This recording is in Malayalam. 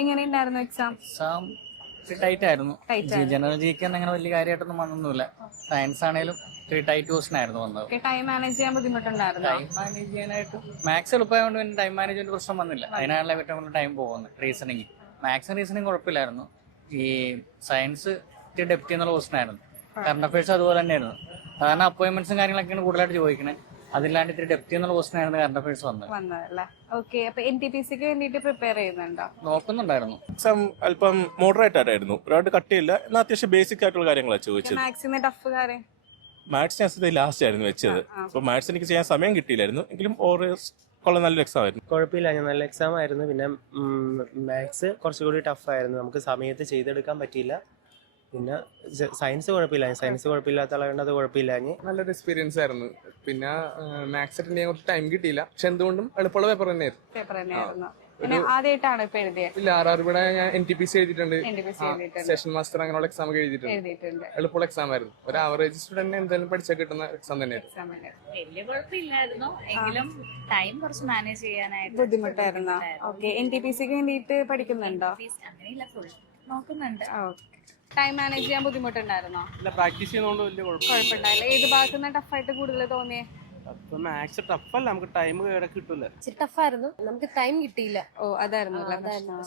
എങ്ങനെയുണ്ടായിരുന്നു എക്സാം? എക്സാം ടൈറ്റ് ആയിരുന്നു. ജനറൽ ജിക്ക് അങ്ങനെ വലിയ കാര്യമായിട്ടൊന്നും വന്നൊന്നുമില്ല. സയൻസ് ആണെങ്കിലും ടൈറ്റ് ക്വസ്റ്റൻ ആയിരുന്നു വന്നത്. ടൈം മാനേജ് ചെയ്യാൻ ബുദ്ധിമുട്ടുണ്ടായിരുന്നു. ടൈം മാനേജ് ചെയ്യാനായിട്ട് മാത്സ് എളുപ്പമായതുകൊണ്ട് പിന്നെ ടൈം മാനേജ്മെന്റ് പ്രശ്നം വന്നില്ല. അതിനാണല്ലോ ഏറ്റവും ടൈം പോകുന്നത്. റീസണിങ് മാത്സും റീസണിങ് കുഴപ്പമില്ലായിരുന്നു. ഈ സയൻസ് ഡെപ്റ്റ് എന്നുള്ള ക്വസ്റ്റൻ ആയിരുന്നു. കറണ്ട് അഫയേഴ്സ് അതുപോലെ തന്നെയായിരുന്നു. സാധാരണ അപ്പോയിന്റ്മെന്റ്സും കാര്യങ്ങളൊക്കെയാണ് കൂടുതലായിട്ട് ചോദിക്കണേ. അതില്ലാണ്ട് ഇത്തിരി ഡെപ്റ്റ് എന്നുള്ള ക്വസ്റ്റൻ ആയിരുന്നു കറണ്ട് അഫയേഴ്സ് വന്നത്. ഓക്കെ, അപ്പൊ NTPCക്ക് വേണ്ടിട്ട് പ്രിപ്പയർ ചെയ്യുന്നുണ്ടോ? നോക്കുന്നുണ്ടായിരുന്നു. എക്സാം അല്പം മോഡറേറ്റ് ആയിട്ടായിരുന്നു. ഒരുപാട് കട്ടിയില്ല, എന്നാൽ അത്യാവശ്യം ബേസിക് ആയിട്ടുള്ള കാര്യങ്ങളാണ് ചോദിച്ചത്. മാത്സിന് ടഫ് കാര്യം മാത്സ് ഞാൻ ലാസ്റ്റ് ആയിരുന്നു വെച്ചത്. അപ്പൊ മാത്സ് എനിക്ക് ചെയ്യാൻ സമയം കിട്ടിയില്ലായിരുന്നു. എങ്കിലും കൊള്ളാം, നല്ലൊരു എക്സാം ആയിരുന്നു. കുഴപ്പമില്ല, നല്ല എക്സാം ആയിരുന്നു. പിന്നെ മാത്സ് കുറച്ചുകൂടി ടഫായിരുന്നു, നമുക്ക് സമയത്ത് ചെയ്തെടുക്കാൻ പറ്റിയില്ല. പിന്നെ സയൻസ് കുഴപ്പമില്ലാത്ത ആളായതുകൊണ്ട് അത് കുഴപ്പമില്ല. നല്ലൊരു എക്സ്പീരിയൻസ് ആയിരുന്നു. പിന്നെ മാത്സ് അറ്റൻഡ് ചെയ്യാൻ കുറച്ച് ടൈം കിട്ടിയില്ല, പക്ഷെ എന്തുകൊണ്ടും എളുപ്പമുള്ള പേപ്പർ തന്നെയായിരുന്നു. ആദ്യമായിട്ടാണ് ഇപ്പൊ എഴുതിയത്? ഇല്ല, ഇവിടെ ഞാൻ NTPC എഴുതിയിട്ടുണ്ട്, സെഷൻ മാസ്റ്റർ അങ്ങനെയുള്ള എക്സാം ഒക്കെ എഴുതിയിട്ടുണ്ട്. എളുപ്പമുള്ള എക്സാം ആയിരുന്നു. ഒരു ആവറേജ് സ്റ്റുഡന്റ് എന്തായാലും പഠിച്ചാൽ കിട്ടുന്ന എക്സാം തന്നെയായിരുന്നു. വലിയ കുഴപ്പമില്ലായിരുന്നു, എങ്കിലും ടൈം കുറച്ച് മാനേജ് ചെയ്യാനായിട്ട് ബുദ്ധിമുട്ടായിരുന്നു. ഓക്കെ, NTPCക്ക് വേണ്ടിയിട്ട് പഠിക്കുന്നുണ്ടോ? അങ്ങനെയില്ല, ഫുൾ നോക്കുന്നുണ്ട്. ടൈം മാനേജ് ചെയ്യാൻ ബുദ്ധിമുട്ടുണ്ടായിരുന്നോ? പ്രാക്ടീസ് ചെയ്യുന്നതുകൊണ്ട് വലിയ കുഴപ്പമുണ്ടായില്ല. ഏത് ഭാഗത്തുനിന്ന് ടഫായിട്ട് കൂടുതൽ തോന്നിയേ? മാത്സ് ടഫല്ല, നമുക്ക് ടൈം കിട്ടൂല. ടഫായിരുന്നു, നമുക്ക് ടൈം കിട്ടിയില്ല. ഓ, അതായിരുന്നു പ്രശ്നം.